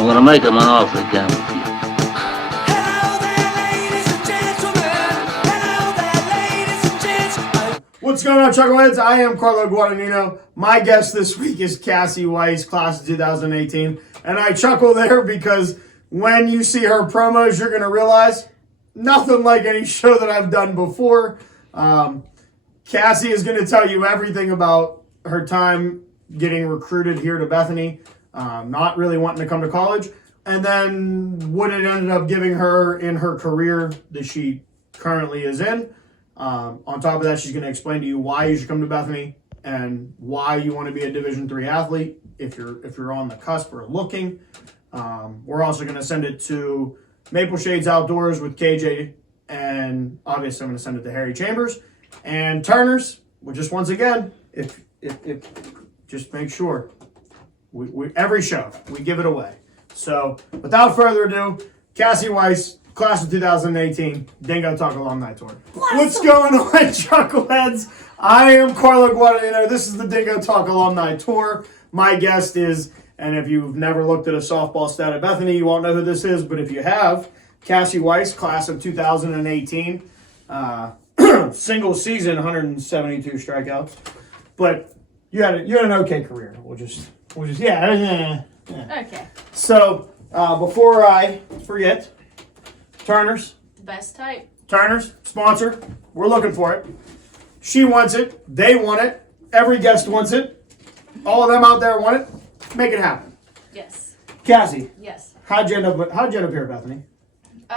I'm gonna make him an offer again with you. What's going on, Chuckleheads? I am Carlo Guadagnino. My guest this week is Cassie Weiss, class of 2018. And I chuckle there because when you see her promos, you're going to realize nothing like any show that I've done before. Cassie is going to tell you everything about her time getting recruited here to Bethany, not really wanting to come to college, and then what it ended up giving her in her career that she currently is in. On top of that, she's going to explain to you why you should come to Bethany and why you want to be a Division III athlete if you're on the cusp or looking. We're also going to send it to Maple Shades Outdoors with KJ, and obviously I'm going to send it to Harry Chambers and Turner's. Well, just once again, if just make sure we every show we give it away. So without further ado, Cassie Weiss, class of 2018, DingoTalk Alumni Tour. What's going on, Chuckleheads? I am Carlo Guadagnino. This is the DingoTalk Alumni Tour. My guest is, and if you've never looked at a softball stat at Bethany, you won't know who this is, but if you have, Cassie Weiss, class of 2018, single season, 172 strikeouts. But you had an okay career. We'll just yeah. Okay. So before I forget, Turner's. The best type. Turner's, sponsor. We're looking for it. She wants it. They want it. Every guest wants it. All of them out there want it. Make it happen. Yes. Cassie. Yes. How'd you end up here, Bethany?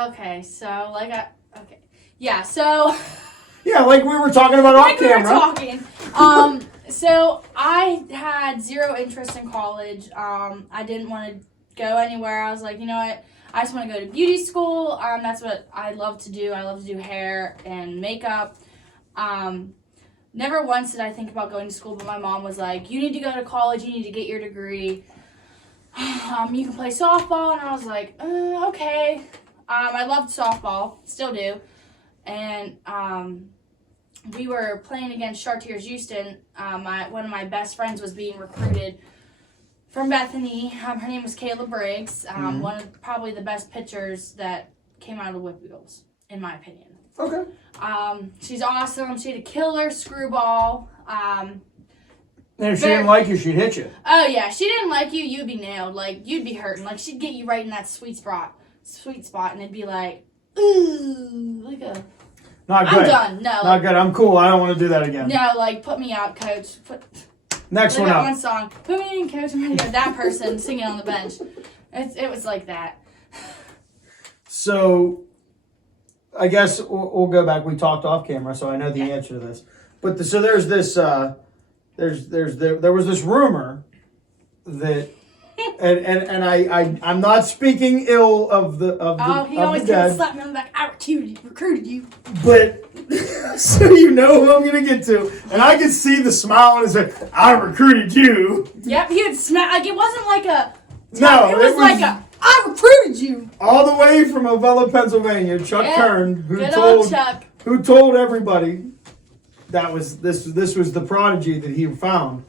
Okay, so yeah, so Yeah, like we were talking about off camera. We were talking. So I had zero interest in college. I didn't want to go anywhere. I was like, you know what? I just want to go to beauty school. That's what I love to do. I love to do hair and makeup. Never once did I think about going to school, but my mom was like, you need to go to college. You need to get your degree. You can play softball. And I was like, okay. I loved softball. Still do. And we were playing against Chartiers Houston. One of my best friends was being recruited from Bethany. Her name was Kayla Briggs. One of probably the best pitchers that came out of the Whip Wheels, in my opinion. Okay. She's awesome. She had a killer screwball. And if she didn't like you, she'd hit you. Oh, yeah. She didn't like you, you'd be nailed. Like, you'd be hurting. Like, she'd get you right in that sweet spot, and it'd be like, ooh, like a... Not good. I'm done. No. Not good. I'm cool. I don't want to do that again. No, like, put me out, coach. Next one up. One song. Put me in, coach. I'm going to go. That person singing on the bench. It was like that. So, I guess we'll go back. We talked off camera, so I know the answer to this. But so there's this. There was this rumor that, and I'm not speaking ill of the he always gonna slap me on the back. I recruited you. But so you know who I'm gonna get to, and I can see the smile on his face. I recruited you. Yep, he would smack. Like, it wasn't like a. No, it was like a. I recruited you. All the way from Avella, Pennsylvania, Chuck Kern, who told everybody that this was the prodigy that he found.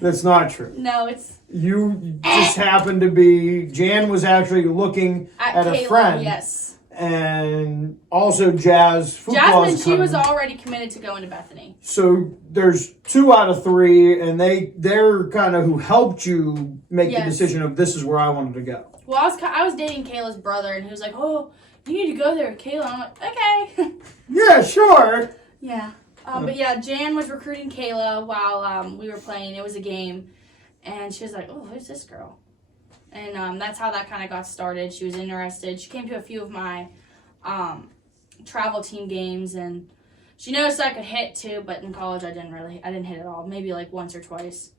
That's not true. No, it's. You just happened to be. Jan was actually looking at Kayla, a friend. Yes. And also Jasmine, she was already committed to going to Bethany. So there's 2 out of 3, and they're kind of who helped you make the decision of this is where I wanted to go. Well, I was dating Kayla's brother, and he was like, "Oh, you need to go there with Kayla." I'm like, "Okay." Yeah, sure. Yeah. But yeah, Jan was recruiting Kayla while we were playing. It was a game, and she was like, "Oh, who's this girl?" And that's how that kind of got started. She was interested. She came to a few of my travel team games, and she noticed I could hit too. But in college, I didn't hit at all. Maybe like once or twice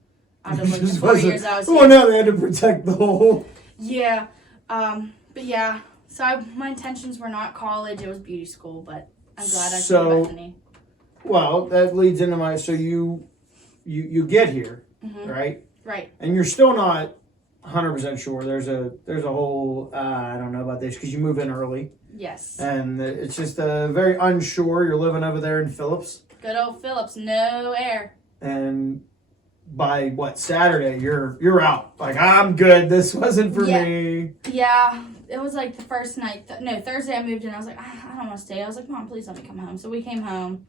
out of like the 4 years I was here. Well, no, they had to protect the whole. Yeah. But yeah. So my intentions were not college. It was beauty school. But I'm glad I came to Bethany. Well, that leads into my. So you get here, right? Right. And you're still not 100% sure. There's a whole I don't know about this because you move in early. Yes. And it's just very unsure. You're living over there in Phillips. Good old Phillips, no air. And by Saturday, you're out. Like, I'm good. This wasn't for me. Yeah, it was like the first night. Thursday I moved in. I was like, I don't want to stay. I was like, Mom, please let me come home. So we came home.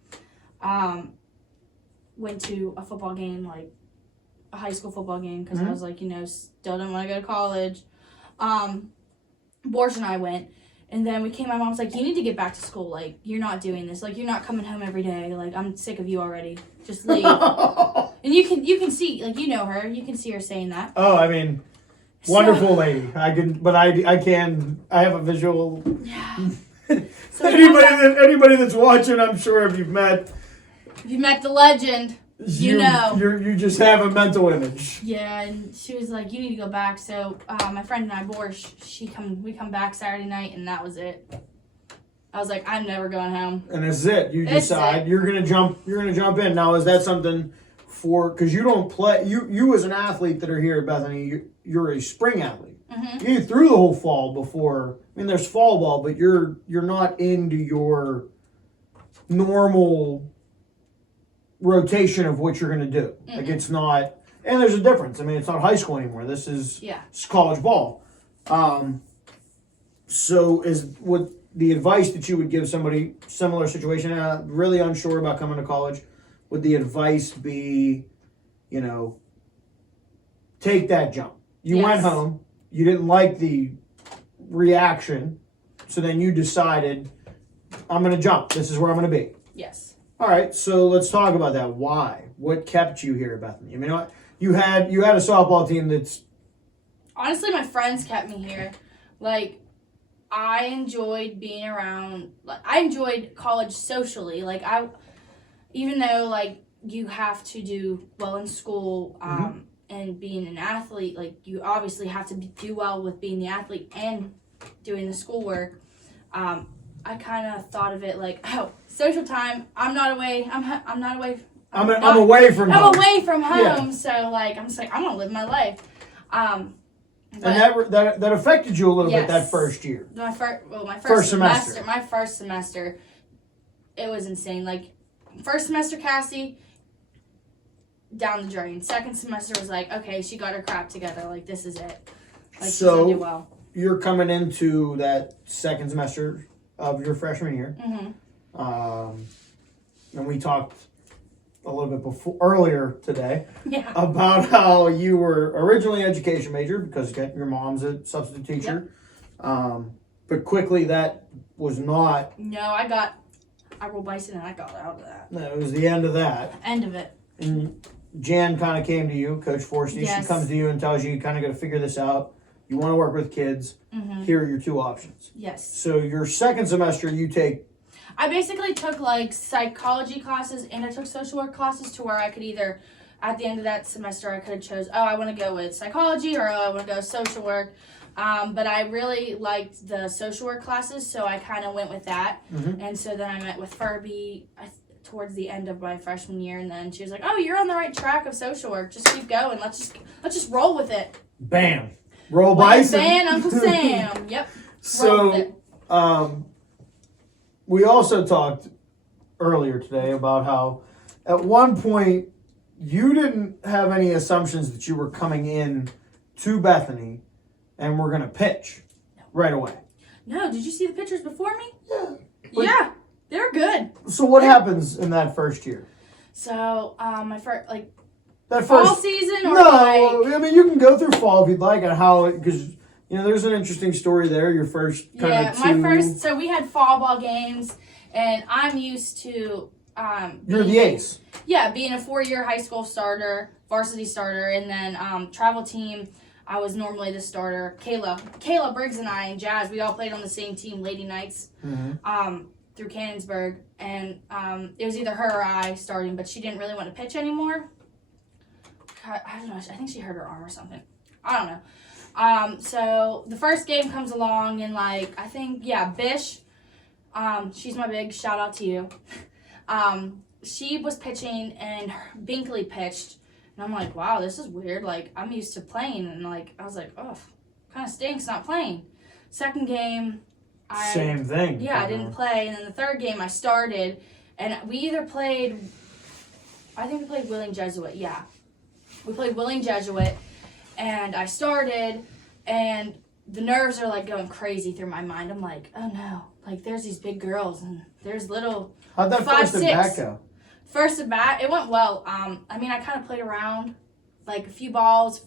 Went to a football game, like a high school football game, because I was like, still didn't want to go to college. Borge and I went. And then we came, my mom was like, you need to get back to school. Like, you're not doing this. Like, you're not coming home every day. Like, I'm sick of you already. Just leave. And you can see, like, you know her. You can see her saying that. Oh, I mean, wonderful lady. I have a visual. Yeah. So anybody that's watching, I'm sure if you've met the legend, you know. You just have a mental image. Yeah, and she was like, you need to go back. So my friend and I, Borge, we come back Saturday night, and that was it. I was like, I'm never going home. And this is it. You decide you're gonna jump in. Now, is that something because you don't play, you as an athlete that are here at Bethany, you're a spring athlete. Mm-hmm. You threw the whole fall before. I mean, there's fall ball, but you're not into your normal rotation of what you're going to do. Mm-hmm. Like, it's not, and there's a difference. I mean, it's not high school anymore. This is college ball. So what the advice that you would give somebody, similar situation, really unsure about coming to college, would the advice be, take that jump? You went home, you didn't like the reaction, so then you decided, I'm going to jump. This is where I'm going to be. Yes. All right, so let's talk about that. Why? What kept you here at Bethany? I mean, you had a softball team that's... Honestly, my friends kept me here. Like, I enjoyed being around... Like, I enjoyed college socially. Like, even though, like, you have to do well in school and being an athlete, like, you obviously have to do well with being the athlete and doing the schoolwork. I kind of thought of it like, social time. I'm not away. I'm not away. I'm away from home. I'm away from home. Yeah. So like, I'm just like, I'm gonna live my life. And that affected you a little bit that first year. My first semester. My first semester, it was insane. Like, first semester, Cassie, down the drain. Second semester was like, okay, she got her crap together. Like, this is it. Like, she's gonna do well. You're coming into that second semester of your freshman year. Mm-hmm. And we talked a little bit earlier today about how you were originally an education major because your mom's a substitute teacher. Yep. But quickly that was not... No, I rolled Weiss and I got out of that. No, it was the end of that. End of it. And Jan kind of came to you, Coach Forsty. Yes. She comes to you and tells you kind of got to figure this out. You want to work with kids. Mm-hmm. Here are your two options. Yes. So your second semester, you take... I basically took, like, psychology classes and I took social work classes to where I could either, at the end of that semester, I could have chose, I want to go with psychology or I want to go social work. But I really liked the social work classes, so I kind of went with that. Mm-hmm. And so then I met with Furby towards the end of my freshman year, and then she was like, oh, you're on the right track of social work. Just keep going. Let's just roll with it. Bam. Roll Bison. Bam, Uncle Sam. Yep. So, we also talked earlier today about how at one point you didn't have any assumptions that you were coming in to Bethany and were going to pitch right away. No, did you see the pictures before me? Yeah. Yeah, they're good. So what happens in that first year? So, my first, like, that fall season or I mean, you can go through fall if you'd like and how it, because, there's an interesting story there. Your first so we had fall ball games, and I'm used to, you're the ace. Yeah, being a 4-year high school starter, varsity starter, and then travel team, I was normally the starter. Kayla Briggs and I and Jazz, we all played on the same team, Lady Knights, through Cannonsburg, and it was either her or I starting, but she didn't really want to pitch anymore. I don't know. I think she hurt her arm or something. I don't know. So the first game comes along and I think, Bish, she's my big shout out to you. She was pitching and Binkley pitched. And I'm like, wow, this is weird. Like, I'm used to playing. And I was like, oh, kind of stinks not playing. Second game, same thing. Yeah, I didn't play. And then the third game I started. And we either played, I think we played Willing Jesuit. Yeah. We played Willing Jesuit, and I started, and the nerves are like going crazy through my mind. I'm like, oh no, like there's these big girls and there's little. How'd that 5, first 6. at bat go? First at bat, it went well. I mean, I kind of played around, like a few balls,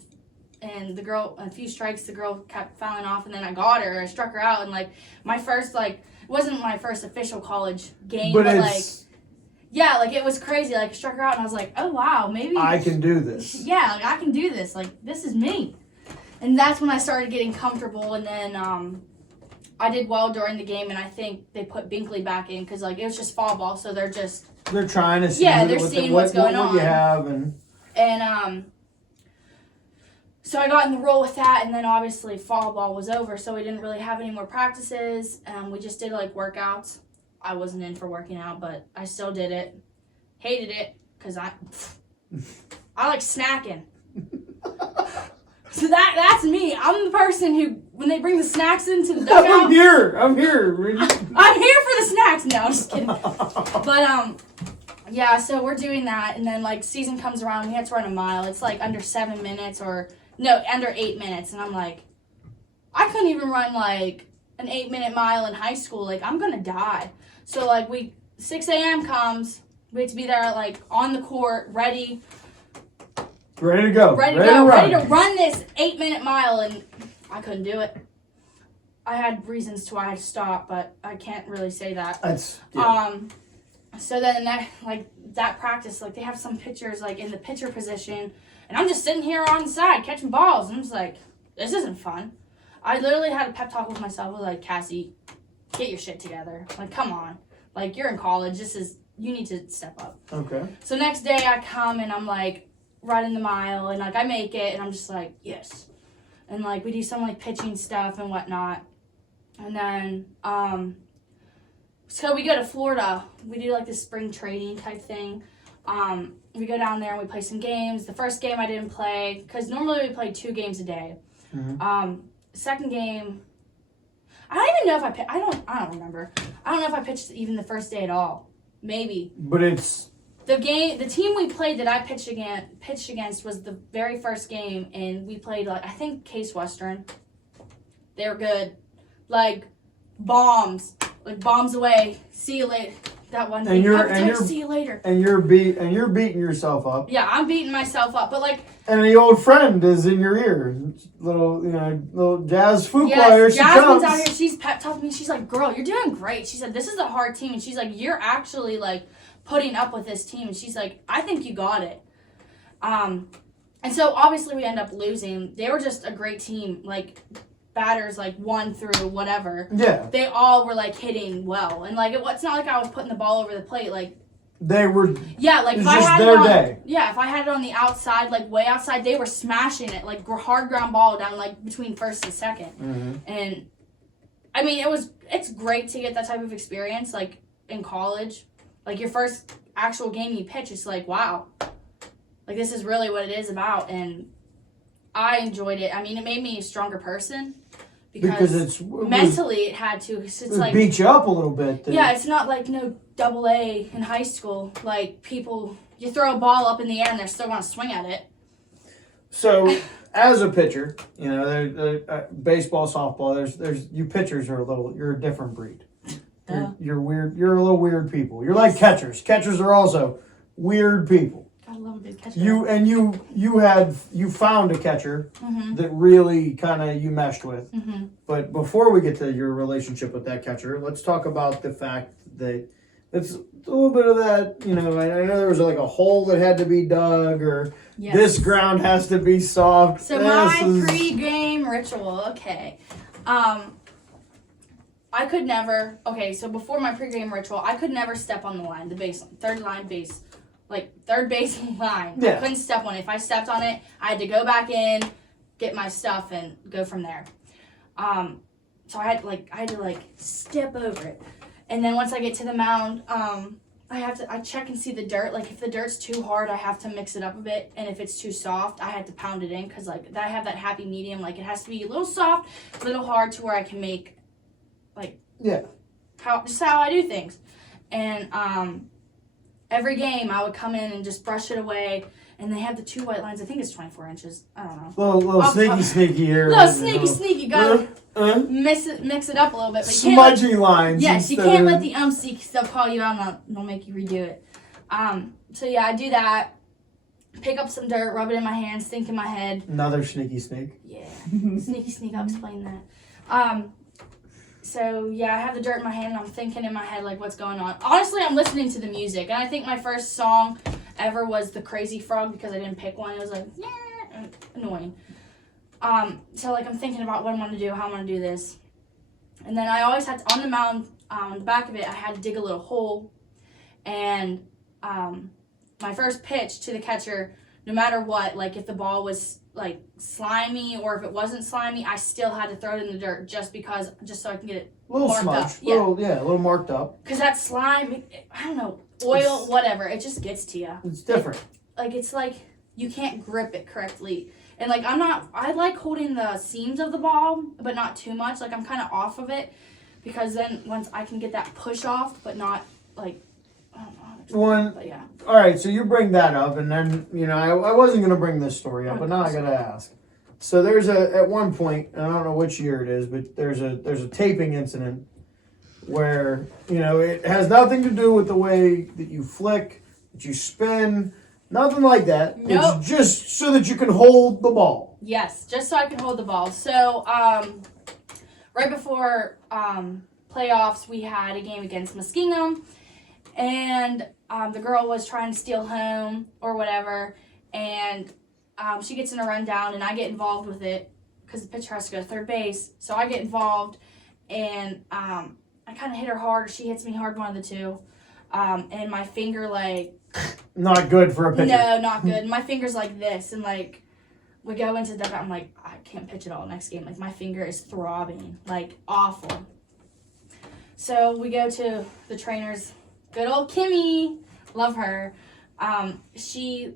and a few strikes, the girl kept fouling off, and then I got her, I struck her out, and like my first, like, it wasn't my first official college game, but like, yeah, like it was crazy. Like I struck her out, and I was like, oh wow, maybe I can do this. Yeah, like I can do this. Like this is me. And that's when I started getting comfortable, and then I did well during the game, and I think they put Binkley back in because like it was just fall ball, so they're trying to see what's going on. What you have and so I got in the role with that, and then obviously fall ball was over, so we didn't really have any more practices. We just did like workouts. I wasn't in for working out, but I still did it. Hated it because I like snacking. So that's me. I'm the person who, when they bring the snacks into the dugout. I'm here. I'm here for the snacks. No, I'm just kidding. But yeah. So we're doing that, and then like season comes around, we have to run a mile. It's like under 7 minutes, under 8 minutes, and I'm like, I couldn't even run like an 8-minute mile in high school. Like I'm gonna die. So like 6 a.m. comes. We have to be there like on the court, ready. Ready to go. Ready to run this 8-minute mile, and I couldn't do it. I had reasons to why I had to stop, but I can't really say that. So then that practice, like they have some pitchers like in the pitcher position, and I'm just sitting here on the side catching balls, and I'm just like, this isn't fun. I literally had a pep talk with myself. I was like, Cassie, get your shit together. Like, come on. Like, you're in college. You need to step up. Okay. So next day I come and I'm like, running the mile, and like I make it, and I'm just like, yes. And like we do some like pitching stuff and whatnot, and then so we go to Florida. We do like this spring training type thing. We go down there and we play some games. The first game I didn't play because normally we play 2 games a day. Mm-hmm. Second game, I don't even know if I don't remember. I don't know if I pitched even the first day at all. Maybe. But it's the team we played that I pitched against was the very first game, and we played like I think Case Western. They were good, like bombs away. See you later. That one thing. See you later. And you're beating yourself up. Yeah, I'm beating myself up, but like. And the old friend is in your ear, little Jazz Fuqua. Yes, Jasmine's out here. She's pep talking me. She's like, "Girl, you're doing great." She said, "This is a hard team," and she's like, "You're actually like." Putting up with this team, and she's like, I think you got it. And so obviously we end up losing. They were just a great team, like batters like 1 through whatever. Yeah. They all were like hitting well, and like it's not like I was putting the ball over the plate. Like they were. Yeah, like it was if just I had their it on, day. Yeah, if I had it on the outside, like way outside, they were smashing it, like hard ground ball down like between first and second. Mm-hmm. And I mean, it's great to get that type of experience, like in college. Like, your first actual game you pitch, it's like, wow. Like, this is really what it is about. And I enjoyed it. I mean, it made me a stronger person. Because mentally it had to. It's like, beat you up a little bit. Yeah, it's not like no AA in high school. Like, people, you throw a ball up in the air and they're still going to swing at it. So, as a pitcher, baseball, softball, there's you pitchers you're a different breed. You're weird. You're a little weird people. You're like catchers. Catchers are also weird people. I love a good catcher. You found a catcher that really kind of you meshed with. Mm-hmm. But before we get to your relationship with that catcher, let's talk about the fact that it's a little bit of that. I know there was like a hole that had to be dug, or this ground has to be soft. So my pre-game ritual. Okay. I could never, so before my pregame ritual, I could never step on the line, the baseline, third base line. Yeah. I couldn't step on it. If I stepped on it, I had to go back in, get my stuff, and go from there. So I had to step over it. And then once I get to the mound, I check and see the dirt. Like, if the dirt's too hard, I have to mix it up a bit. And if it's too soft, I have to pound it in, because, I have that happy medium. Like, it has to be a little soft, a little hard, to where I can make how I do things. And every game I would come in and just brush it away, and they have the 2 white lines. I think it's 24 inches. I don't know. Little sneaky here. Little sneaky. Gotta mix it up a little bit. But smudgy lines. Yes, you can't let the see because they'll call you out and they'll make you redo it. So yeah, I do that. Pick up some dirt, rub it in my hands, think in my head. Another sneaky. Yeah, sneaky. I'll explain that. So yeah, I have the dirt in my hand and I'm thinking in my head like what's going on. Honestly, I'm listening to the music, and I think my first song ever was the Crazy Frog because I didn't pick one. It was like annoying. So like I'm thinking about what I'm gonna do, how I'm gonna do this, and then I always had to, on the mound, on the back of it, I had to dig a little hole, and my first pitch to the catcher, no matter what, like if the ball was like slimy or if it wasn't slimy, I still had to throw it in the dirt just so I can get it a little marked smudge, up. Yeah, a little marked up. Because that slime, I don't know, oil, whatever, it just gets to you. It's different. It's like you can't grip it correctly. And like I like holding the seams of the ball, but not too much. Like I'm kind of off of it because then once I can get that push off, but not like, I don't know how to explain it, but yeah. All right, so you bring that up, and then, I wasn't going to bring this story up, but now I got to ask. So there's at one point, and I don't know which year it is, but there's a taping incident where, it has nothing to do with the way that you flick, that you spin, nothing like that. Nope. It's just so that you can hold the ball. Yes, just so I can hold the ball. So, right before playoffs, we had a game against Muskingum, and the girl was trying to steal home or whatever, and she gets in a rundown, and I get involved with it because the pitcher has to go to third base. So I get involved, and I kind of hit her hard, or she hits me hard, one of the two, and my finger not good for a pitcher. No, not good. My finger's like this, and we go into the I'm like, I can't pitch at all next game. Like my finger is throbbing, like awful. So we go to the trainers. Good old Kimmy, love her. She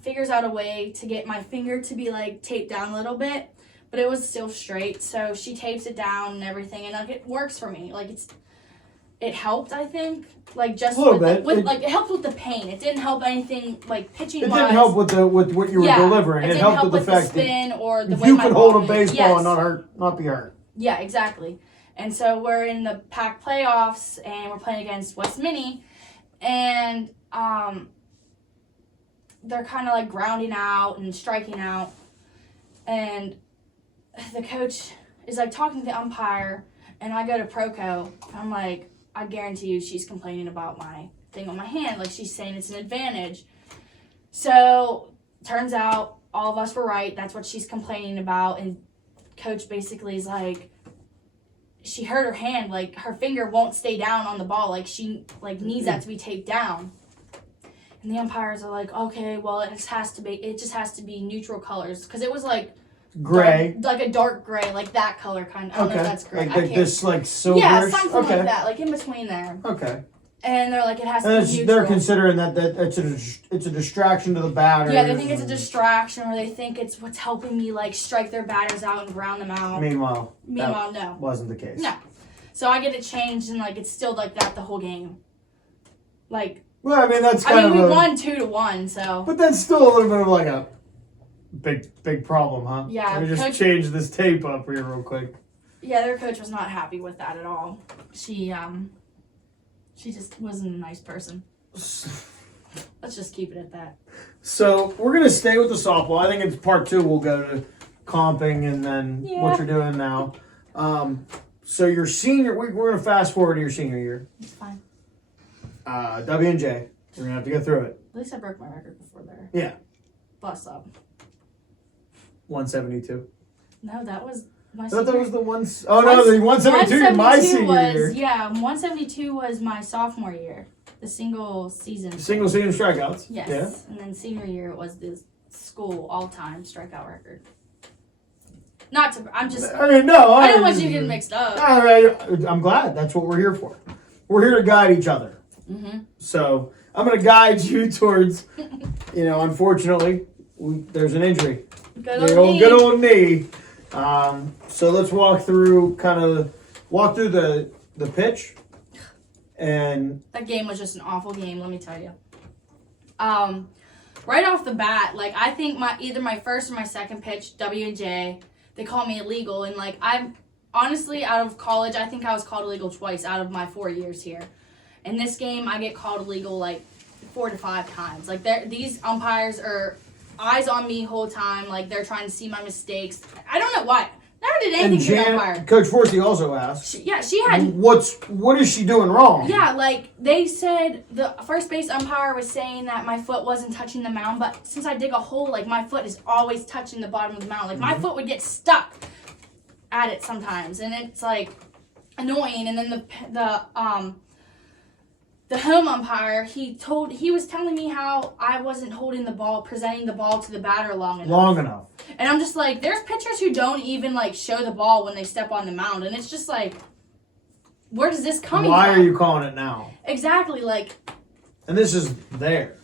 figures out a way to get my finger to be taped down a little bit, but it was still straight. So she tapes it down and everything, and it works for me. It helped, I think. Just a little bit. It helped with the pain. It didn't help anything pitching. It didn't help with what you were delivering. It helped with the fact the spin that or the if way you my could ball hold a moved. baseball Yes. and not be hurt. Yeah, exactly. And so we're in the PAC playoffs, and we're playing against West Mini, and they're kind of grounding out and striking out, and the coach is talking to the umpire, and I go to Proco. I'm like, I guarantee you she's complaining about my thing on my hand. She's saying it's an advantage. So turns out all of us were right. That's what she's complaining about. And coach basically is she hurt her hand. Her finger won't stay down on the ball. She needs that to be taped down. And the umpires are okay, well, it just has to be neutral colors. Because it was gray. A dark gray, that color kind of. I don't know if that's gray. This silverish? Yeah, something like that. In between there. Okay. And they're it has to be neutral. They're considering that it's a distraction to the batters. Yeah, they think it's a distraction, or they think it's what's helping me strike their batters out and ground them out. Meanwhile, no. Wasn't the case. No. So I get it changed, and it's still that the whole game. Well, that's kind of we won 2-1, so. But that's still a little bit of a big problem, huh? Yeah. Let me just change this tape up here real quick. Yeah, their coach was not happy with that at all. She just wasn't a nice person. Let's just keep it at that. So we're gonna stay with the softball. I think it's part 2. We'll go to comping and then what you're doing now. So your senior, we're gonna fast forward to your senior year. It's fine. W&J. We're gonna have to go through it. At least I broke my record before there. Yeah. Bust up. 172. No, that was my I thought senior. That was the one. Oh no, the 172 in my senior year. Yeah, 172 was my sophomore year. The single season. Single season strikeouts. Yes. Yeah. And then senior year it was the school all-time strikeout record. Not to. I'm just. I mean, no. I don't want you to get mixed up. All right. I'm glad. That's what we're here for. We're here to guide each other. Mm-hmm. So I'm going to guide you towards. Unfortunately, there's an injury. Good old knee. So let's walk through the pitch. And that game was just an awful game, let me tell you. right off the bat, like, I think either my first or my second pitch, W&J, they called me illegal. And, like, I'm honestly, out of college, I think I was called illegal twice out of my 4 years here. In this game, I get called illegal, like, 4 to 5 times. Like, these umpires are eyes on me whole time. Like, they're trying to see my mistakes. I don't know why. Never did anything to the umpire. Coach Forsey also asked. She had. What is she doing wrong? Yeah, like they said, the first base umpire was saying that my foot wasn't touching the mound, but since I dig a hole, like my foot is always touching the bottom of the mound. Like my foot would get stuck at it sometimes, and it's like annoying. And then the home umpire, he was telling me how I wasn't holding the ball, presenting the ball to the batter long enough. And I'm just like, there's pitchers who don't even, like, show the ball when they step on the mound. And it's just like, where does this come from? Why are you calling it now? Exactly, like. And this is there.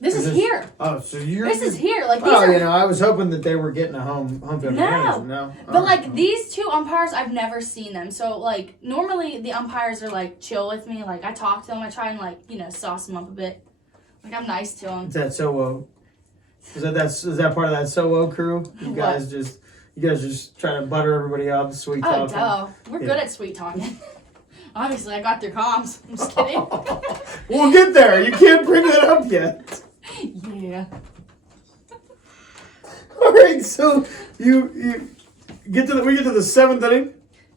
This is here. Oh, so you're. This is here. Like, these are, I was hoping that they were getting a home field advantage. No. But, like, these two umpires, I've never seen them. So, like, normally the umpires are, like, chill with me. Like, I talk to them. I try and, like, sauce them up a bit. Like, I'm nice to them. Is that so Is that part of that solo crew? You guys just trying to butter everybody up, sweet talking. Oh, duh. We're good at sweet talking. Obviously, I got their comms. I'm just kidding. We'll get there. You can't bring that up yet. Yeah. All right, so we get to the 7th inning.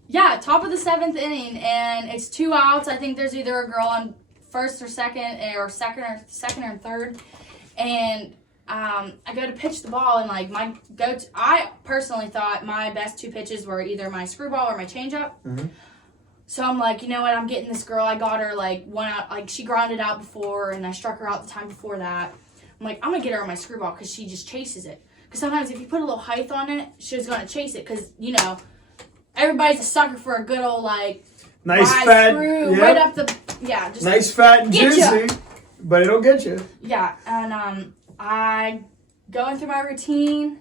Yeah, top of the 7th inning, and it's 2 outs. I think there's either a girl on first or second or third, and I go to pitch the ball, and like I personally thought my best 2 pitches were either my screwball or my changeup. Mm-hmm. So I'm like, you know what? I'm getting this girl. I got her like 1 out. Like she grounded out before, and I struck her out the time before that. I'm like, I'm gonna get her on my screwball because she just chases it. Because sometimes if you put a little height on it, she's gonna chase it. Because everybody's a sucker for a good old like nice fat screw right up the just nice fat and juicy, but it'll get you. Yeah, and I going through my routine.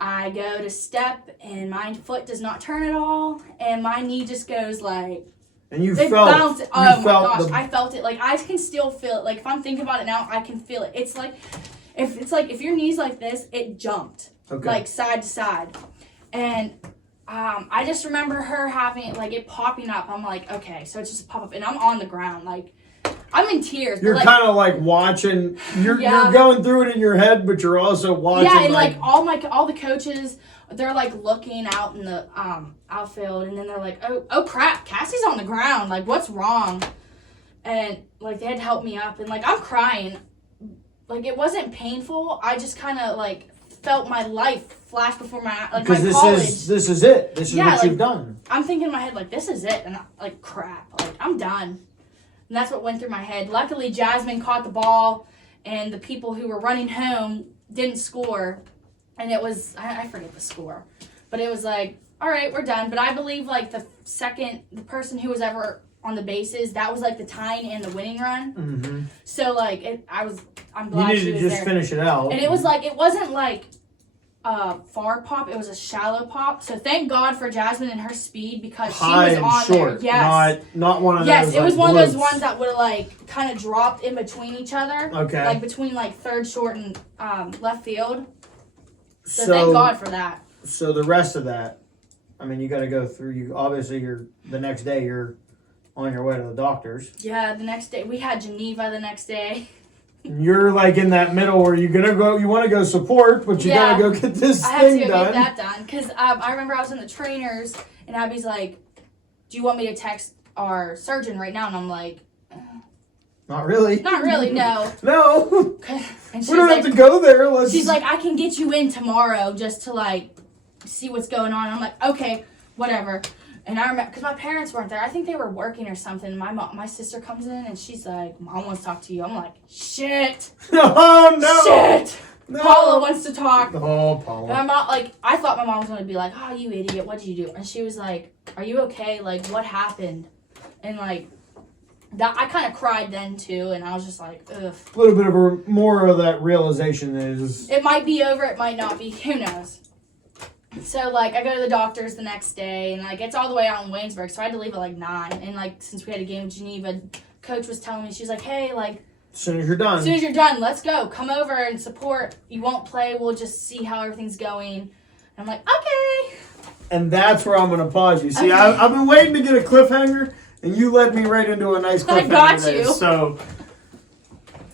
I go to step, and my foot does not turn at all, and my knee just goes like. And you it felt bounced. it. Oh my gosh, I felt it. Like I can still feel it. Like if I'm thinking about it now, I can feel it. It's like if your knee's like this, it jumped like side to side, and I just remember her having it, like it popping up. I'm like, okay, so it's just a pop up, and I'm on the ground, like I'm in tears. You're kind of like watching. You're going through it in your head, but you're also watching. Yeah, and like all the coaches, they're like looking out in the outfield, and then they're like, oh crap, Cassie's on the ground. Like what's wrong? And like they had to help me up, and like I'm crying. Like it wasn't painful. I just kind of like felt my life flash before my eyes. Like my college. This is it. This is what you've done. I'm thinking in my head like this is it, and like crap. Like I'm done. And that's what went through my head. Luckily, Jasmine caught the ball, and the people who were running home didn't score. And it was, I forget the score. But it was like, all right, we're done. But I believe, like, the person who was ever on the bases, that was, like, the tying and the winning run. Mm-hmm. So, like, I'm glad she was there. You needed to just finish it out. And it was, like, it wasn't, like, far pop. It was a shallow pop. So thank God for Jasmine and her speed because she was on short, there. Yes. Not one of those. Yes, it was one bloops. of those ones that would have like kind of dropped in between each other. Okay. Like between like third, short, and left field. So thank God for that. So the rest of that, I mean, you got to go through. The next day you're on your way to the doctors. Yeah, the next day we had Geneva. The next day. You're like in that middle where you want to go support, but you gotta go get this thing done. I have to go get that done because I remember I was in the trainers and Abby's like, "Do you want me to text our surgeon right now?" And I'm like, "Not really." Not really, no. No. And we don't have to go there. She's like, "I can get you in tomorrow just to like see what's going on." And I'm like, "Okay, whatever." And I remember, because my parents weren't there. I think they were working or something. My sister comes in, and she's like, "Mom wants to talk to you." I'm like, "Shit." Oh, no. Shit. No. Paula wants to talk. Oh, Paula. And I'm not, like, I thought my mom was going to be like, "Oh, you idiot. What did you do?" And she was like, "Are you okay? Like, what happened?" And, like, that I kind of cried then, too. And I was just like, ugh. A little bit of more of that realization is... It might be over. It might not be. Who knows? So, like, I go to the doctors the next day, and, like, it's all the way out in Waynesburg, so I had to leave at, like, 9. And, like, since we had a game with Geneva, Coach was telling me, she was like, "Hey, like, As soon as you're done. As soon as you're done, let's go. Come over and support. You won't play. We'll just see how everything's going. And I'm like, okay. And that's where I'm going to pause you. See, Okay. I've been waiting to get a cliffhanger, and you led me right into a nice cliffhanger. I got today. you. So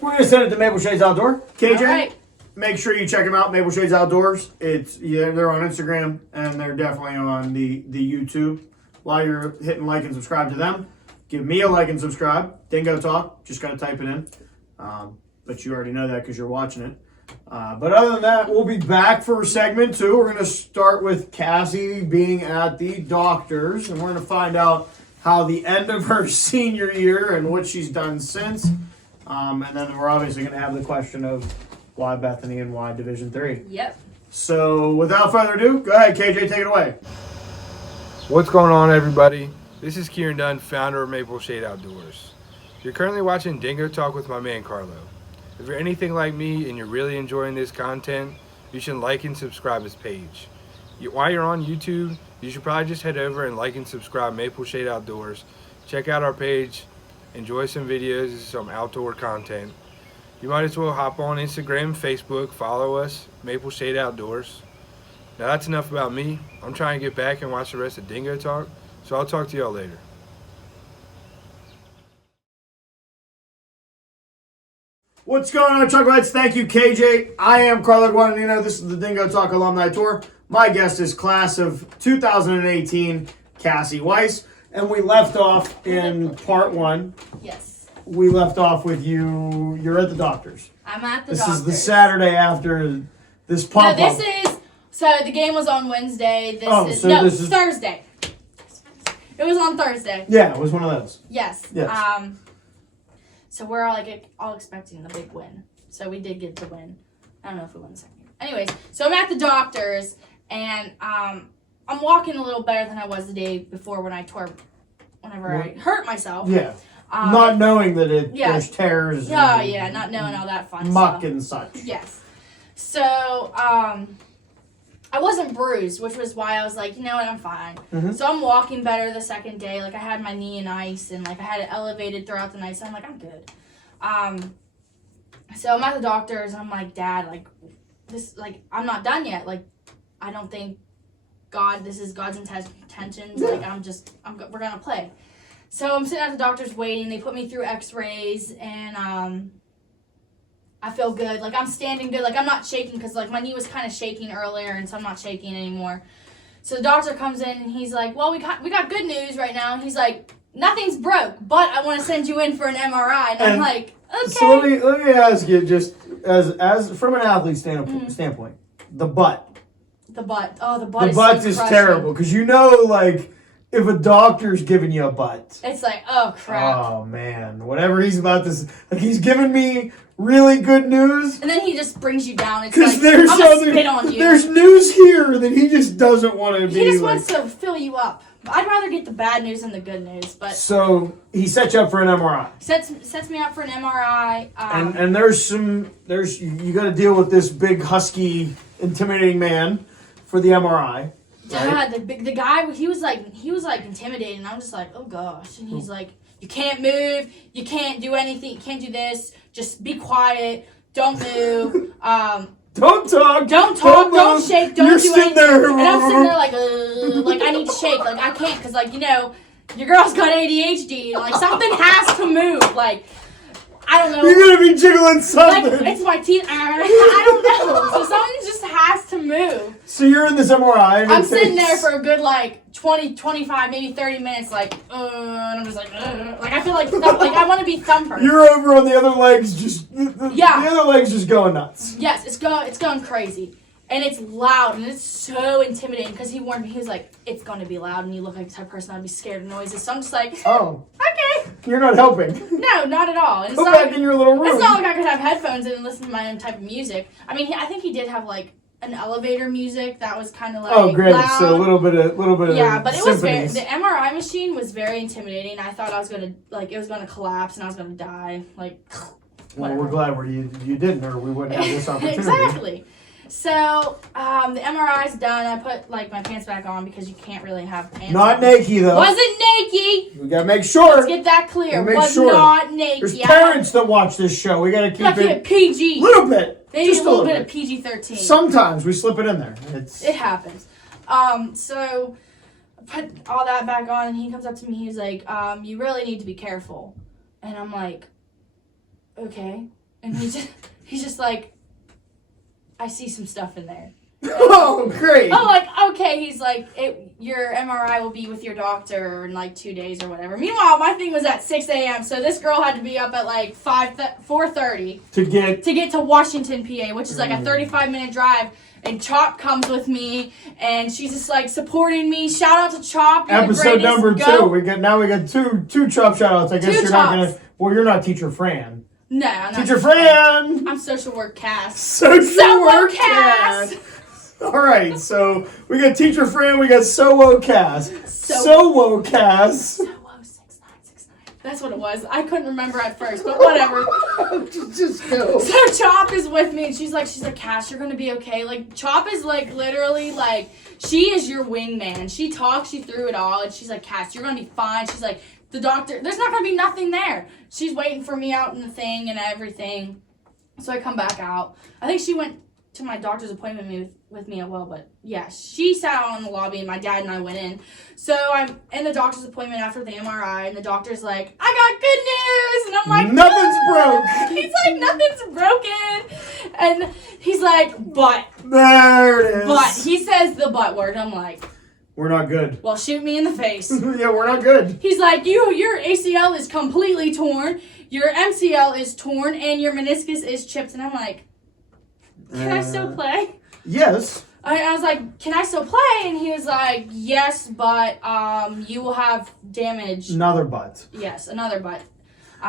we're going to send it to Maple Shades Outdoor. KJ, All right. make sure you check them out, Maple Shades Outdoors. They're on Instagram, and they're definitely on the YouTube. While you're hitting like and subscribe to them, give me a like and subscribe. DingoTalk, just got to type it in. But you already know that because you're watching it. But other than that, we'll be back for segment 2. We're going to start with Cassie being at the doctor's, and we're going to find out how the end of her senior year and what she's done since. And then we're obviously going to have the question of why Bethany and why Division 3. Yep. So without further ado, go ahead, KJ, take it away. What's going on, everybody? This is Kieran Dunn, founder of Maple Shade Outdoors. You're currently watching Dingo Talk with my man Carlo. If you're anything like me and you're really enjoying this content, you should like and subscribe his page. While you're on YouTube, you should probably just head over and like and subscribe Maple Shade Outdoors. Check out our page, enjoy some videos, some outdoor content. You might as well hop on Instagram, Facebook, follow us, Maple Shade Outdoors. Now that's enough about me. I'm trying to get back and watch the rest of Dingo Talk, so I'll talk to y'all later. What's going on, Chuckleheads? Thank you, KJ. I am Carlo Guadagnino. This is the Dingo Talk Alumni Tour. My guest is class of 2018, Cassie Weiss. And we left off in part 1. Yes. We left off with you. You're at the doctor's. I'm at the This doctor's. is the Saturday after this pop-up. No, this is... So the game was on Wednesday. This is Thursday. It was on Thursday. Yeah, it was one of those. Yes. Yes. So we're all expecting the big win. So we did get the win. I don't know if we won the second. Anyways, so I'm at the doctor's and I'm walking a little better than I was the day before when I I hurt myself. Yeah. Not knowing that there's tears. Yeah, yeah, not knowing all that fun muck stuff. and such. Yes. So I wasn't bruised, which was why I was like, you know what, I'm fine. Mm-hmm. So I'm walking better the second day. Like, I had my knee in ice, and, like, I had it elevated throughout the night, so I'm like, I'm good. So I'm at the doctor's, and I'm like, Dad, like, this, like, I'm not done yet. Like, I don't think this is God's intentions. Like, we're going to play. So I'm sitting at the doctor's waiting. They put me through x-rays, and, I feel good. Like, I'm standing good. Like, I'm not shaking because, like, my knee was kind of shaking earlier, and so I'm not shaking anymore. So the doctor comes in, and he's like, well, we got good news right now. And he's like, nothing's broke, but I want to send you in for an MRI. And I'm like, okay. So let me ask you, just as from an athlete standpoint, the butt. The butt. Oh, the butt is terrible because like, if a doctor's giving you a butt, it's like, oh, crap. Oh, man. Whatever he's about to... Like, he's giving me really good news. And then he just brings you down. It's like, I'm going to spit on you. There's news here that he just doesn't want to be... He just wants to fill you up. I'd rather get the bad news than the good news, but... So, he sets you up for an MRI. Sets me up for an MRI. And you got to deal with this big, husky, intimidating man for the MRI. Right? The guy, he was like intimidating. I'm just like, oh gosh. And he's like, you can't move, you can't do anything, you can't do this, just be quiet, don't move, don't talk, don't shake, don't do anything. There. And I'm sitting there like I need to shake, like I can't, because like, you know, your girl's got ADHD, and like something has to move, like, I don't know. You're gonna be jiggling something. Like, it's my teeth. I don't know. So something just has to move. So you're in this MRI. I'm sitting there for a good, like, 20, 25, maybe 30 minutes, like, and I'm just like, like, I feel like I want to be Thumper. You're over on the other legs, the other legs just going nuts. Yes, it's going crazy. And it's loud, and it's so intimidating, because he warned me, he was like, it's going to be loud, and you look like the type of person I'd be scared of noises. So I'm just like, oh. Okay. You're not helping. No, not at all. And Go back in your little room. It's not like I could have headphones in and listen to my own type of music. I mean, I think he did have, like, an elevator music that was kind of, like, oh, great. loud. So a little bit of yeah, but it was symphonies. the MRI machine was very intimidating. I thought I was going to, like, it was going to collapse, and I was going to die. Like, well, we're glad you didn't, or we wouldn't have this opportunity. Exactly. So, the MRI's done. I put, like, my pants back on because you can't really have pants Not on. naked, though. Wasn't naked. We gotta make sure. Let's get that clear. Make Was sure. not naked. There's parents that watch this show. We gotta keep it PG. a little bit. They need Just a little bit bit of PG-13. Sometimes we slip it in there. It happens. So I put all that back on, and he comes up to me. He's like, "You really need to be careful." And I'm like, "Okay." And he's just like, "I see some stuff in there." Oh, great. I'm like, "Okay." He's like, "Your MRI will be with your doctor in like 2 days or whatever." Meanwhile, my thing was at 6 a.m. So this girl had to be up at like 4:30 to get to Washington, PA, which is like a 35-minute drive. And Chop comes with me, and she's just like supporting me. Shout out to Chop. You're episode number 2. Go. We got two Chop shout outs. I guess Two you're Chops. not gonna. Well, you're not Teacher Fran. No, I'm not. Teacher Fran. I'm social work Cass. Social work Cass. All right, so we got Teacher Fran. We got Sowo Cass. Sowo Cass. Sowo 6969. That's what it was. I couldn't remember at first, but whatever. Just go. So Chop is with me, and she's like, Cass, you're gonna be okay. Like, Chop is like literally like, she is your wingman. She talks you through it all, and she's like, Cass, you're gonna be fine. She's like, the doctor, there's not gonna be nothing there. She's waiting for me out in the thing and everything. So I come back out. I think she went to my doctor's appointment with me as well, but yeah, she sat out in the lobby, and my dad and I went in. So I'm in the doctor's appointment after the MRI, and the doctor's like, I got good news, and I'm like, nothing's broke. He's like, nothing's broken, and he's like, but There it is. but he says the but word. I'm like, we're not good. well, shoot me in the face. Yeah, we're not good. He's like, your ACL is completely torn, your MCL is torn, and your meniscus is chipped, and I'm like, can I still play? Yes. I was like, can I still play? And he was like, yes, but you will have damage. Another butt. Yes, another but.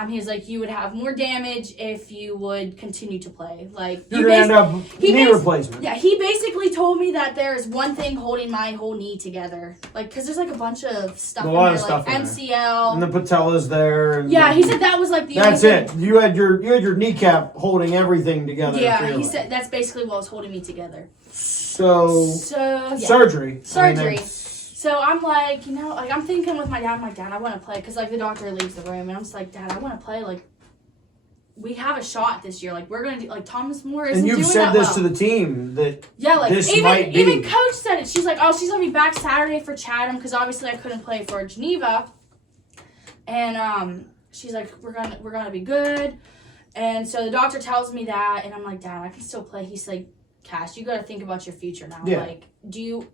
He was like, you would have more damage if you would continue to play. Like, You're going to end up knee replacement. Yeah, he basically told me that there is one thing holding my whole knee together. Like, because there's like a bunch of stuff in there, like MCL. And the patella's there. And yeah, he said that was like the that's only it. thing. You had your kneecap holding everything together. Yeah, he said that's basically what was holding me together. So yeah. Surgery. Surgery. So I'm like, like I'm thinking with my dad, I'm like, Dad, I want to play. Because like the doctor leaves the room and I'm just like, Dad, I want to play. Like, we have a shot this year. Like, we're going to do, like, Thomas More isn't doing that. And you've said this to the team that even Coach said it. She's like, oh, she's going to be back Saturday for Chatham. Because obviously I couldn't play for Geneva. And she's like, we're gonna be good. And so the doctor tells me that. And I'm like, Dad, I can still play. He's like, Cass, you got to think about your future now. Yeah.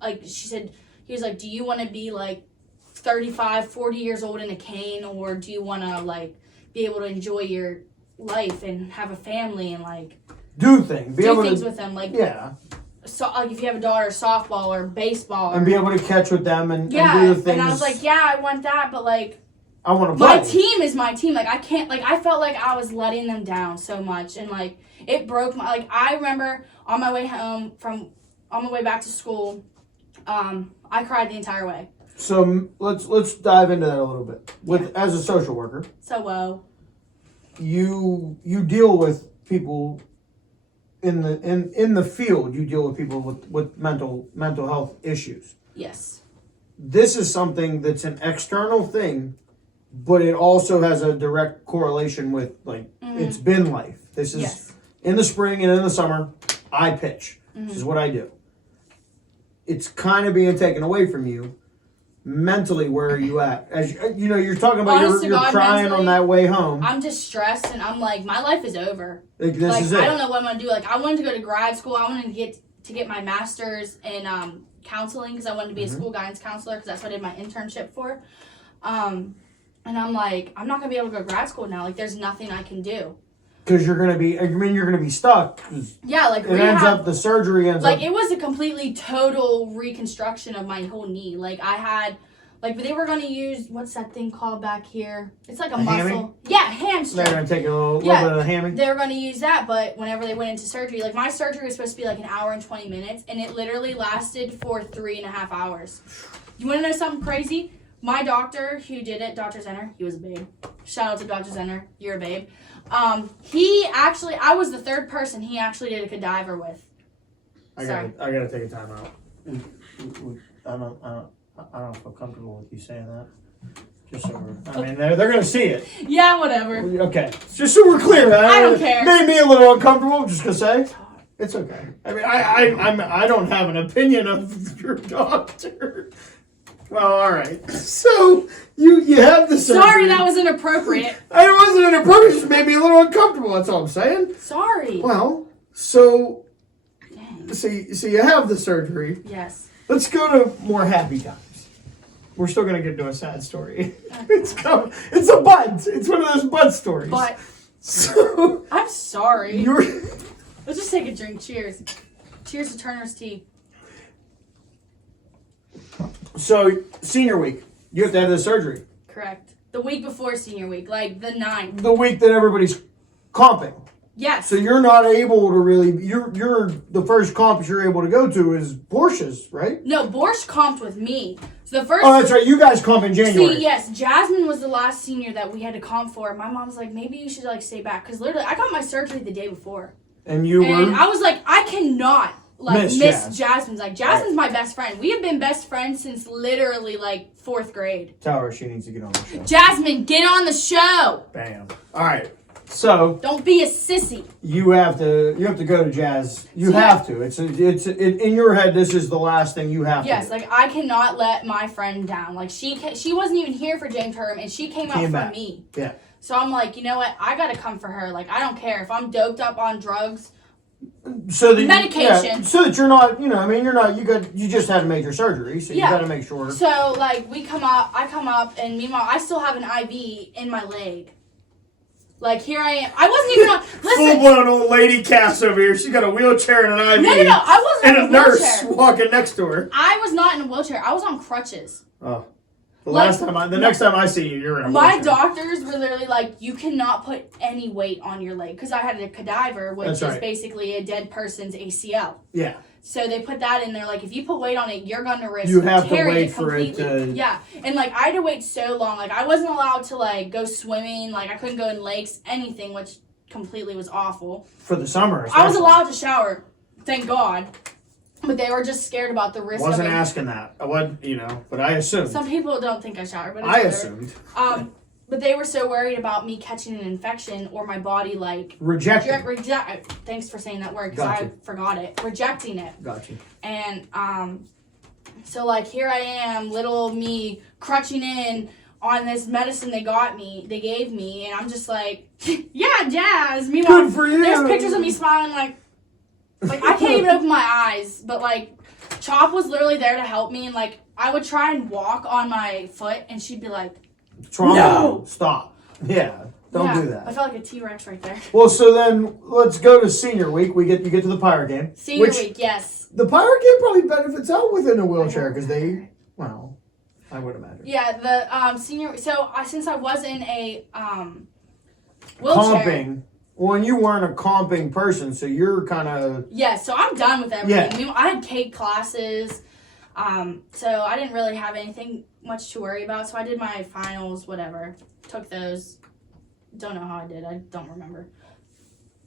Like, she said, he was like, do you want to be like 35, 40 years old in a cane, or do you want to like be able to enjoy your life and have a family and like do things with them, like so like if you have a daughter, softball or baseball, and be able to catch with them and do the things. And I was like, yeah, I want that, but like I want to play. My team is my team. Like I can't. Like I felt like I was letting them down so much, and like it broke my. Like I remember on my way home on my way back to school. I cried the entire way. So let's dive into that a little bit. As a social worker. So you deal with people in the field. You deal with people with mental health issues. Yes. This is something that's an external thing, but it also has a direct correlation with it's been life. This is in the spring and in the summer. I pitch. This is what I do. It's kind of being taken away from you mentally. Where are you at? As you know, you're talking about you're crying on that way home. I'm just stressed, and I'm like, my life is over. This is it. I don't know what I'm gonna do. Like, I wanted to go to grad school. I wanted to get my master's in counseling because I wanted to be a school guidance counselor because that's what I did my internship for. And I'm like, I'm not gonna be able to go to grad school now. Like, there's nothing I can do. Because you're gonna be stuck. Yeah, like the surgery ends up. Like, it was a completely total reconstruction of my whole knee. Like, I had, like, they were gonna use, what's that thing called back here? It's like a muscle. Hammy? Yeah, hamstring. They're gonna take a little bit of hammy. They were gonna use that, but whenever they went into surgery, like my surgery was supposed to be like an hour and 20 minutes, and it literally lasted for 3.5 hours. You wanna know something crazy? My doctor who did it, Dr. Zenner, he was a babe. Shout out to Dr. Zenner, you're a babe. I was the third person he actually did a cadaver with. Sorry. I gotta take a time out. I don't feel comfortable with you saying that. Just so I mean, they're gonna see it. Yeah, whatever. Okay, just so we're clear. I don't care. Made me a little uncomfortable. Just gonna say, it's okay. I mean, I don't have an opinion of your doctor. Well, all right. So you have the surgery. Sorry, that was inappropriate. It wasn't inappropriate. It just made me a little uncomfortable. That's all I'm saying. Sorry. Well, so Dang. so you have the surgery. Yes. Let's go to more happy times. We're still gonna get into a sad story. It's a butt. It's one of those butt stories. But So I'm sorry. you're Let's just take a drink. Cheers. Cheers to Turner's tea. so senior week. You have to have the surgery. Correct. The week before senior week, like the 9th. The week that everybody's comping. Yes. So you're not able to really. You're the first comp you're able to go to is Borsch's, right? No, Borscht comped with me. So the first. Oh, that's right. You guys comp in January. See, yes, Jasmine was the last senior that we had to comp for. My mom's like, maybe you should like stay back because literally I got my surgery the day before, And you and were. I was like, I cannot like Miss miss Jazz. Jasmine's. Like Jasmine's my best friend. We have been best friends since literally like 4th grade. Tell her she needs to get on the show. Jasmine, get on the show. Bam. All right. So Don't be a sissy. you have to go to Jazz. You have to. It's in your head. This is the last thing you have Yes, to. like I cannot let my friend down. Like she wasn't even here for James term, and she came out for back. me. Yeah. So I'm like, you know what? I gotta come for her. Like I don't care if I'm doped up on drugs. So that Medication. Yeah, so that you're not. You know. I mean, you're not. You just had a major surgery, so you Yeah. got to make sure. So like I come up, and meanwhile I still have an IV in my leg. Like here I am. I wasn't even on. Full Listen. blown old lady Cass over here. She's got a wheelchair and an IV. No. I wasn't And in a a nurse wheelchair. walking next to her. I was not in a wheelchair. I was on crutches. Oh. Like, The next time I see you, you're in a My wheelchair. doctors were literally like, you cannot put any weight on your leg because I had a cadaver, which That's is right. basically a dead person's ACL. Yeah. So they put that in there. Like, if you put weight on it, you're gonna risk You have to tearing wait it for it completely. to- Yeah, and like I had to wait so long. Like I wasn't allowed to like go swimming. Like I couldn't go in lakes, anything, which completely was awful. For the summer. I was especially. allowed to shower, thank God, but they were just scared about the risk. Wasn't of it. asking that. I wasn't, but I assumed. Some people don't think I shower, but it's I whatever. assumed. But they were so worried about me catching an infection or my body like Rejecting. thanks for saying that word because I Gotcha. forgot it. Rejecting it. Got you. And so like here I am, little me crutching in on this medicine they gave me, and I'm just like, yeah, Jazz. Meanwhile, Good for you. there's pictures of me smiling like I can't even open my eyes. But like Chop was literally there to help me, and like I would try and walk on my foot, and she'd be like, Trauma. No. Stop. Yeah. Don't yeah. do that. I felt like a T-Rex right there. Well, so then let's go to senior week. You get to the Pirate game. Senior week, yes. The Pirate game probably benefits out within a wheelchair because I would imagine. Yeah, the senior. So since I was in a wheelchair. Comping. Well, and you weren't a comping person, so you're kind of. Yeah, so I'm done with everything. Yeah. I mean, I had cake classes, so I didn't really have anything much to worry about. So I did my finals, whatever. Took those. Don't know how I did. I don't remember.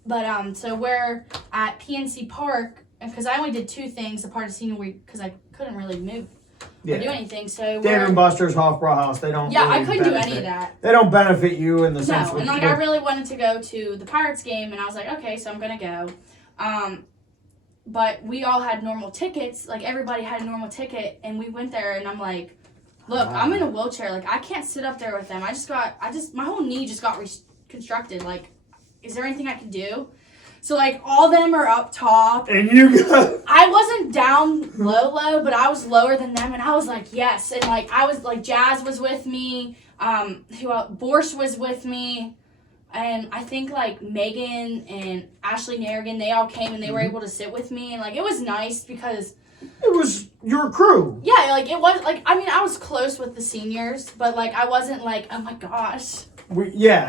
But so we're at PNC Park, because I only did 2 things a part of senior week because I couldn't really move or do anything. So Dave and Buster's Hofbrauhaus, they don't. Yeah, really I couldn't do benefit. any of that. They don't benefit you in the sense. No, and like I really wanted to go to the Pirates game, and I was like, okay, so I'm gonna go. But we all had normal tickets. Like everybody had a normal ticket, and we went there, and I'm like, look, I'm in a wheelchair. Like I can't sit up there with them. My whole knee just got reconstructed. Like, is there anything I can do? So like all of them are up top. And you got. I wasn't down low, but I was lower than them, and I was like, yes. And like I was like, Jazz was with me. Who else? Borscht was with me, and I think like Megan and Ashley Narrigan, they all came and they were able to sit with me, and like it was nice because It was your crew. yeah, like it was like I mean I was close with the seniors, but like I wasn't like oh my gosh. Yeah.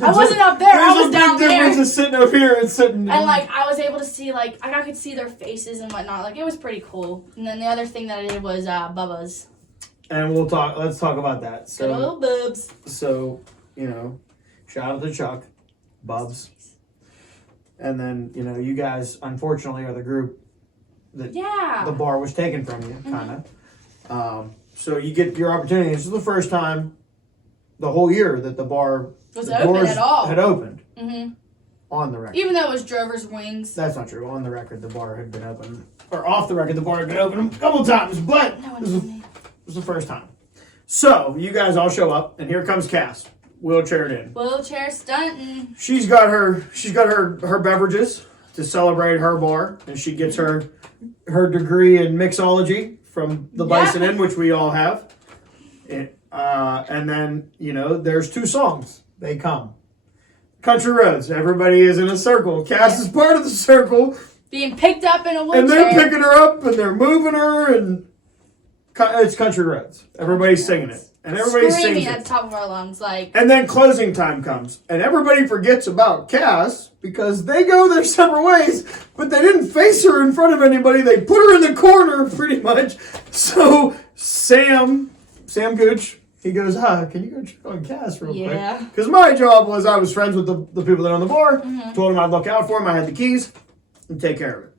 I wasn't up there. I was down There's a big difference there. of sitting up here and sitting. And like I was able to see like I could see their faces and whatnot. Like it was pretty cool. And then the other thing that I did was Bubba's. And let's talk about that. Good So, old boobs. shout out to Chuck, Bubs. And then, you guys, unfortunately, are the group that Yeah. the bar was taken from you, kind of. So you get your opportunity. This is the first time the whole year that the bar Was the open doors at all. had opened Mm-hmm. on the record. Even though it was Drover's Wings. That's not true. On the record, the bar had been open. Or off the record, the bar had been open a couple times, but No one this told me. was the first time. So you guys all show up, and here comes Cass, wheelchaired in. Wheelchair stunting. She's got her beverages to celebrate her bar, and she gets her degree in mixology from the Bison Inn, which we all have. And then there's 2 songs. They come. Country Roads. Everybody is in a circle. Cass is part of the circle. Being picked up in a wheelchair. And they're picking her up and they're moving her and it's Country Roads. Everybody's singing it. And everybody's screaming singing at the top of our lungs, like. And then closing time comes. And everybody forgets about Cass because they go their separate ways, but they didn't face her in front of anybody. They put her in the corner pretty much. So Sam Gooch, he goes, can you go check on Cass real quick? Because my job was I was friends with the people that own the bar. Mm-hmm. Told them I'd look out for him. I had the keys and take care of it.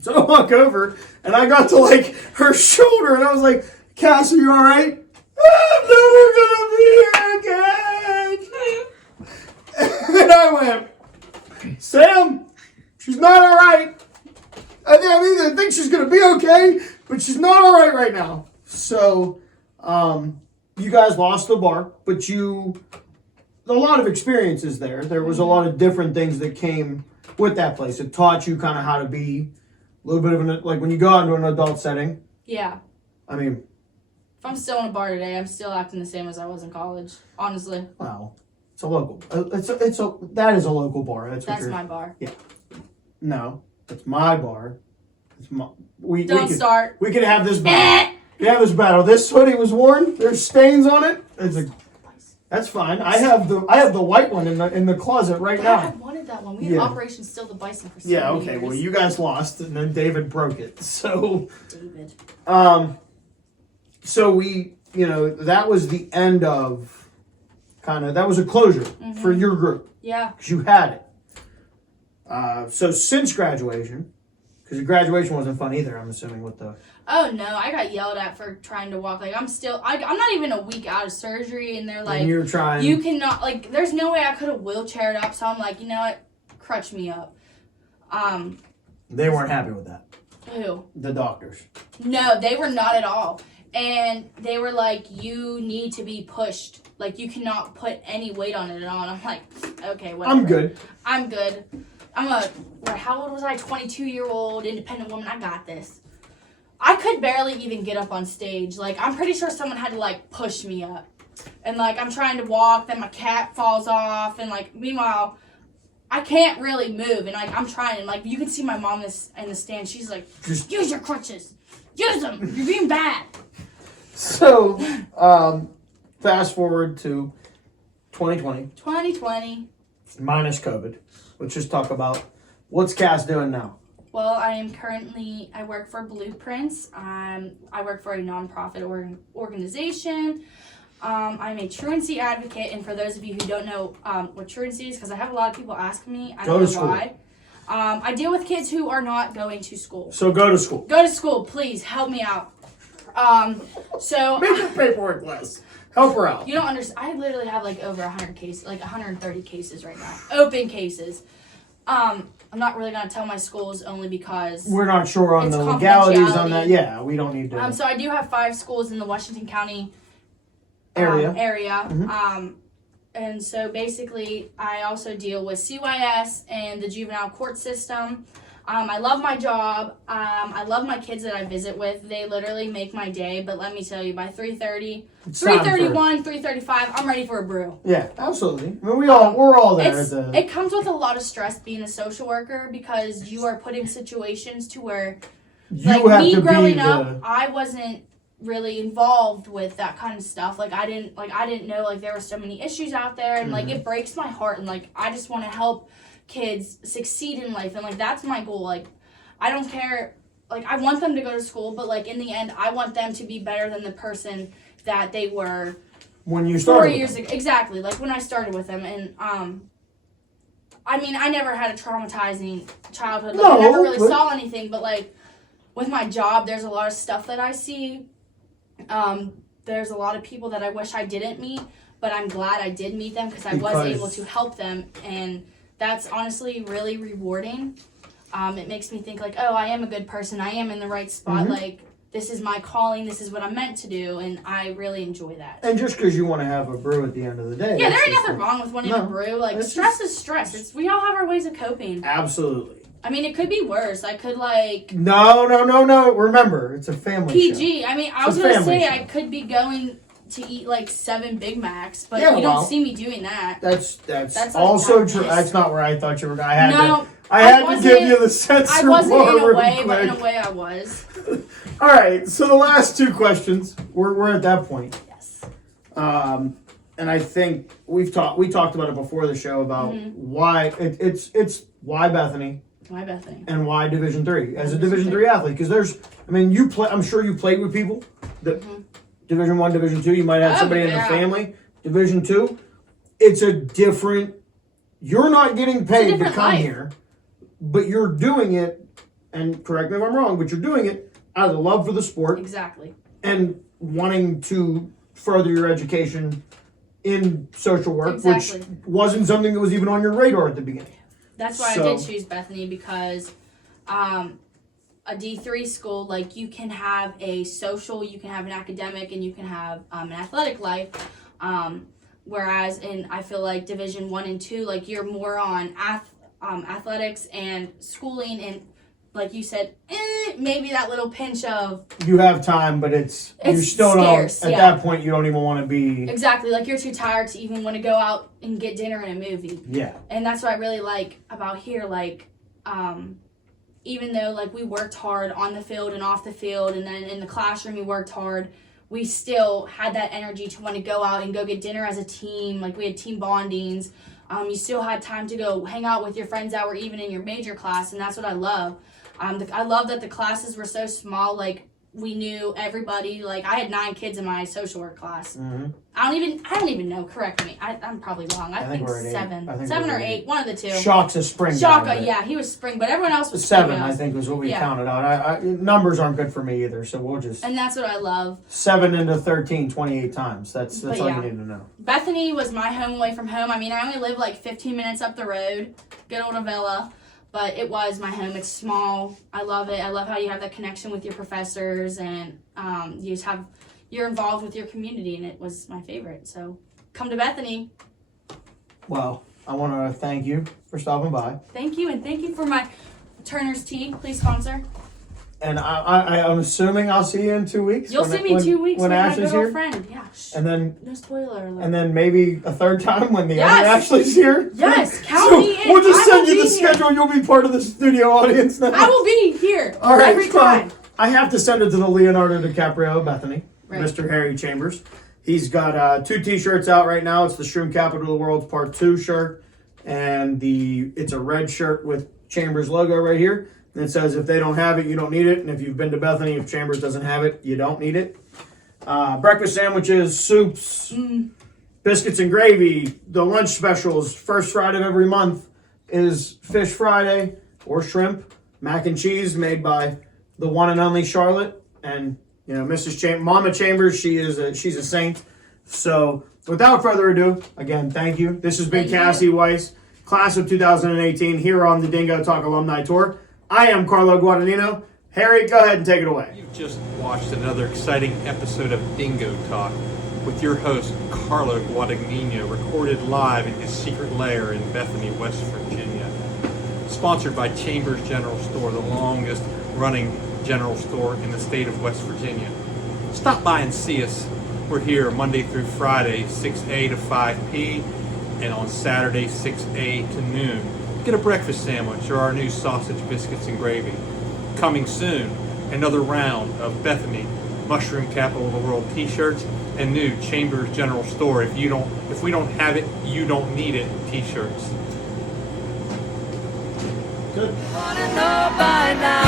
So I walk over and I got to her shoulder and I was like, Cass, are you all right? I'm never gonna be here again. And I went, Sam, she's not all right. I think she's gonna be okay, but she's not all right now. So, you guys lost the bar, but a lot of experiences there. There was a lot of different things that came with that place. It taught you kind of how to be a little bit of when you go out into an adult setting. Yeah. I mean, if I'm still in a bar today, I'm still acting the same as I was in college. Honestly. Well, it's a local. That is a local bar. That's my bar. Yeah. No, it's my bar. It's my. Don't start. We can have this battle. We can have this battle. This hoodie was worn. There's stains on it. That's fine. I have the white one in the closet right now. I wanted that one. We had Operation Steal the Bison for so Yeah. many Okay. years. Well, you guys lost, and then David broke it. So. David. So that was the end of that was a closure for your group. Yeah. Because you had it. So since graduation, because your graduation wasn't fun either, I'm assuming with the. Oh no, I got yelled at for trying to walk. I'm not even a week out of surgery, and they're like, you're trying. You cannot there's no way I could have wheelchaired up. So I'm like, you know what, crutch me up. They weren't happy with that. Who? The doctors. No, they were not at all. And they were like, you need to be pushed. You cannot put any weight on it at all. And I'm like, okay, whatever. I'm good. How old was I? 22-year-old independent woman. I got this. I could barely even get up on stage. I'm pretty sure someone had to, push me up. And, I'm trying to walk, then my cap falls off. And, meanwhile, I can't really move. And, I'm trying. And, you can see my mom in the stand. She's like, just use your crutches. Use them. You're being bad. So, fast forward to 2020. 2020. Minus COVID. Let's just talk about what's Cass doing now. Well, I work for Blueprints. I work for a nonprofit organization. I'm a truancy advocate, and for those of you who don't know what truancy is, because I have a lot of people asking me, I don't know why. I deal with kids who are not going to school. So go to school. Go to school, please. Help me out. Make your paperwork less. Help her out. You don't understand. I literally have over 100 cases, 130 cases right now. Open cases. I'm not really going to tell my schools only because we're not sure on the legalities on that. Yeah, we don't need to. So I do have 5 schools in the Washington County area. Mm-hmm. And so basically I also deal with CYS and the juvenile court system. I love my job. I love my kids that I visit with. They literally make my day. But let me tell you, by 3:30, 3:31, 3:35, I'm ready for a brew. Yeah, absolutely. I mean, we're all there. It comes with a lot of stress being a social worker because you are put in situations to where, me growing up, I wasn't really involved with that kind of stuff. I didn't know there were so many issues out there, and it breaks my heart. And I just want to help kids succeed in life, and that's my goal. I don't care, I want them to go to school, but in the end I want them to be better than the person that they were when you started 4 years ago. Exactly, when I started with them. And I never had a traumatizing childhood. I never really saw anything, but with my job, there's a lot of stuff that I see. There's a lot of people that I wish I didn't meet, but I'm glad I did meet them because I was able to help them, and that's honestly really rewarding. It makes me think like, oh, I am a good person. I am in the right spot. Like, this is my calling. This is what I'm meant to do, and I really enjoy that. And just because you want to have a brew at the end of the day. Yeah, there ain't nothing wrong with wanting a brew. Like, stress is stress. We all have our ways of coping. Absolutely. I mean, it could be worse. I could, like... No. Remember, it's a family PG. show. I mean, I was going to say I could be going to eat, like, 7 Big Macs, but you don't see me doing that. That's also true. That's not where I thought you were. I had to give you the censor. I wasn't in a way, but in a way I was. All right, so the last 2 questions, we're at that point. Yes. And I think we talked about it before the show about why it's why Bethany. Why Bethany? And why Division III as a Division III athlete? Because I'm sure you played with people that Division I, Division II. You might have somebody in the family. Division II, it's a different. You're not getting paid to come here, but you're doing it. And correct me if I'm wrong, but you're doing it out of love for the sport. Exactly. And wanting to further your education in social work, which wasn't something that was even on your radar at the beginning. That's why I did choose Bethany, because a D3 school, like, you can have a social, you can have an academic, and you can have an athletic life. Whereas I feel like Division I and II, like, you're more on athletics and schooling, and like you said, maybe that little pinch of... You have time, but you're still scarce, not... At that point, you don't even want to be... Exactly. Like, you're too tired to even want to go out and get dinner and a movie. Yeah. And that's what I really like about here. Like, even though, like, we worked hard on the field and off the field, and then in the classroom we worked hard, we still had that energy to want to go out and go get dinner as a team. Like, we had team bondings. You still had time to go hang out with your friends that were even in your major class, and that's what I love. I love that the classes were so small. Like, we knew everybody. Like, I had 9 kids in my social work class. Mm-hmm. I don't even know. Correct me. I'm probably wrong. I think we're at 7. 7 or 8. One of the two. Shock's a spring. Shaka, yeah, he was spring, but everyone else was 7. I think was what we counted out. Numbers aren't good for me either, so we'll just. And that's what I love. 7 into 13, 28 times. That's all you need to know. Bethany was my home away from home. I mean, I only live like 15 minutes up the road. Good old Avella. But it was my home. It's small. I love it. I love how you have that connection with your professors, and you're involved with your community, and it was my favorite. So come to Bethany. Well, I want to thank you for stopping by. Thank you, and thank you for my Turner's Tea. Please sponsor. And I'm assuming I'll see you in 2 weeks. You'll see me in 2 weeks when Ashley's here. Friend. Yeah. And then no spoiler alert. And then maybe a third time when the other Ashley's here. Yes, count me in. We'll just send you the schedule. You'll be part of the studio audience now. I will be here every time. I have to send it to the Leonardo DiCaprio Bethany, right. Mr. Harry Chambers. He's got 2 T-shirts out right now. It's the Shroom Capital of the World's Part 2 shirt, and it's a red shirt with Chambers logo right here. And it says, if they don't have it, you don't need it. And if you've been to Bethany, if Chambers doesn't have it, you don't need it. Breakfast sandwiches, soups, biscuits and gravy. The lunch specials, first Friday of every month, is Fish Friday or shrimp. Mac and cheese made by the one and only Charlotte. And, Mrs. Mama Chambers, she's a saint. So, without further ado, again, thank you. This has been Cassie Weiss, class of 2018, here on the DingoTalk Alumni Tour. I am Carlo Guadagnino. Harry, go ahead and take it away. You've just watched another exciting episode of DingoTalk with your host, Carlo Guadagnino, recorded live in his secret lair in Bethany, West Virginia. Sponsored by Chambers General Store, the longest running general store in the state of West Virginia. Stop by and see us. We're here Monday through Friday, 6A to 5P, and on Saturday, 6A to noon. Get a breakfast sandwich or our new sausage, biscuits, and gravy. Coming soon, another round of Bethany, Mushroom Capital of the World T-shirts, and new Chambers General Store. If we don't have it, you don't need it. T-shirts. Good. Wanna know by now.